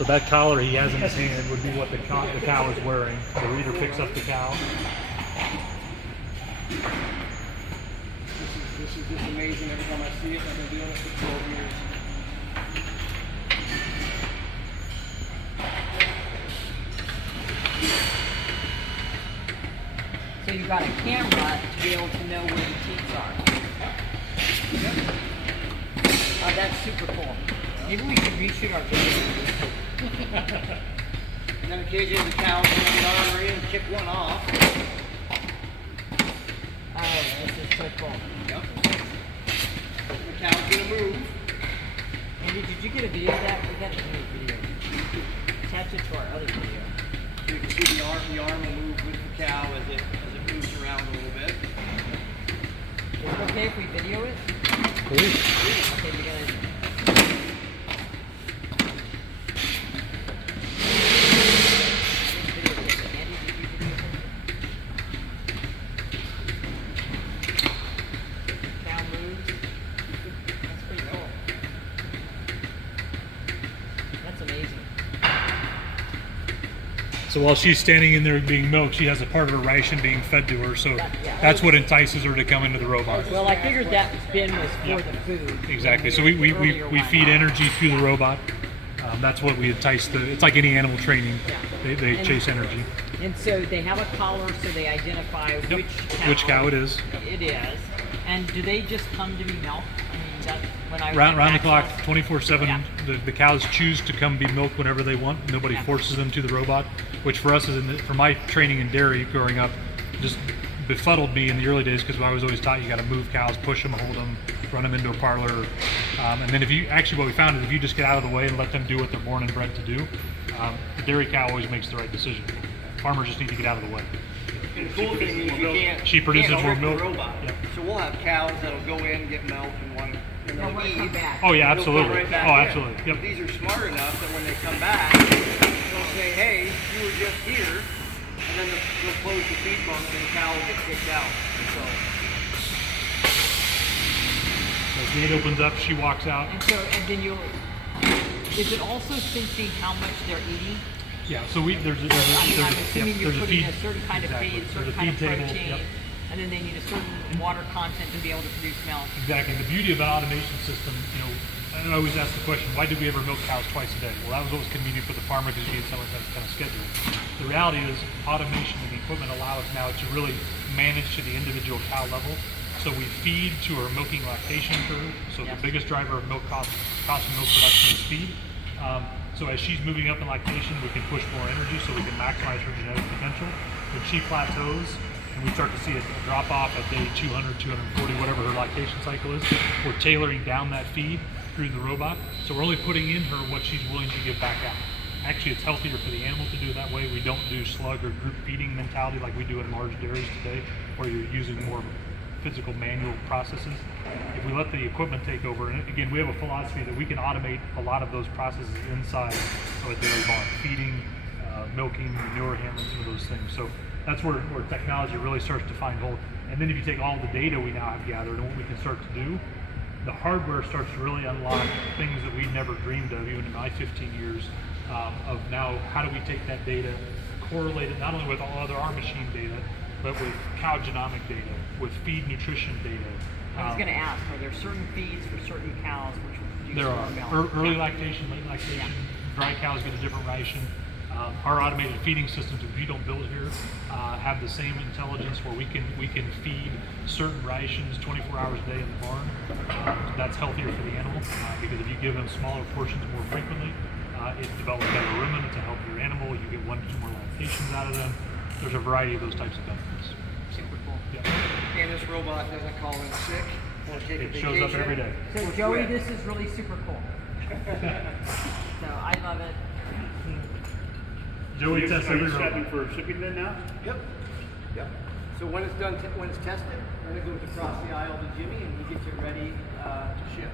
So that collar he has in his hand would be what the cow is wearing. The reader picks up the cow. This is just amazing every time I see it. I've been doing it for 12 years. So you've got a camera to be able to know where the teats are. Yep. Oh, that's super cool. Maybe we should reshoot our video. And then occasionally the cow's going to get ornery and kick one off. Oh, this is so cool. Yep. The cow's going to move. Andy, did you get a video of that? We got a video. Attach it to our other video. So you can see the arm will move with the cow as it moves around a little bit. Is it okay if we video it? Please. Okay, we're gonna. Cow moves. That's pretty cool. That's amazing. So while she's standing in there being milked, she has a part of her ration being fed to her. So that's what entices her to come into the robot. Well, I figured that bin was for the food. Exactly. So we feed energy through the robot. That's what we entice it's like any animal training. They chase energy. And so they have a collar so they identify which cow it is. It is. And do they just come to be milked? I mean, that's when I round the clock, 24/7. The cows choose to come be milked whenever they want. Nobody forces them to the robot, which for us for my training in dairy growing up, just befuddled me in the early days because I was always taught you got to move cows, push them, hold them, run them into a parlor, and then what we found is if you just get out of the way and let them do what they're born and bred to do, the dairy cow always makes the right decision. Farmers just need to get out of the way. And the cool thing is she produces more milk. Yep. So we'll have cows that'll go in, get milk, and want to come back. Oh yeah, absolutely. Right back Absolutely. Yep. These are smart enough that when they come back, they'll say, "Hey, you were just here," and then they'll close the feed bunk, and the cow will get kicked out. So the gate opens up, she walks out. And then is it also sensing how much they're eating? Yeah, so there's I'm assuming you're putting feed, a certain kind of feed, certain kind of table, protein, and then they need a certain water content to be able to produce milk. Exactly. The beauty of an automation system, I always ask the question, why did we ever milk cows twice a day? Well, that was what was convenient for the farmer because he had someone that kind of schedule. The reality is automation and the equipment allow us now to really manage to the individual cow level. So we feed to our milking lactation curve. So the biggest driver of milk cost of milk production is feed. So as she's moving up in lactation, we can push more energy so we can maximize her genetic potential. When she plateaus and we start to see a drop off at day 200, 240, whatever her lactation cycle is, we're tailoring down that feed through the robot. So we're only putting in her what she's willing to give back out. Actually, it's healthier for the animal to do it that way. We don't do slug or group feeding mentality like we do in large dairies today, where you're using more physical manual processes. If we let the equipment take over, and again, we have a philosophy that we can automate a lot of those processes inside of a dairy barn, feeding, milking, manure handling, some of those things. So that's where technology really starts to find hold. And then if you take all the data we now have gathered and what we can start to do, the hardware starts to really unlock things that we never dreamed of, even in my 15 years of now, how do we take that data, correlate it not only with all other our machine data, but with cow genomic data, with feed nutrition data. I was going to ask, are there certain feeds for certain cows which will produce There more are. milk? Early lactation, late lactation, dry cows get a different ration. Our automated feeding systems, if you don't build here, have the same intelligence where we can feed certain rations 24 hours a day in the barn. That's healthier for the animal because if you give them smaller portions more frequently, it develops better rumen. It's a healthier animal. You get 1 to 2 more lactations out of them. There's a variety of those types of benefits. Super cool. Yeah. and this robot doesn't call in sick or take a It vacation. shows up every day. So Joey, this is really super cool. So I love it. Joey tests Are every you robot. prepping for shipping then now? Yep. Yep. So when it's done, when it's tested, then it goes across the aisle to Jimmy, and he gets it ready to ship.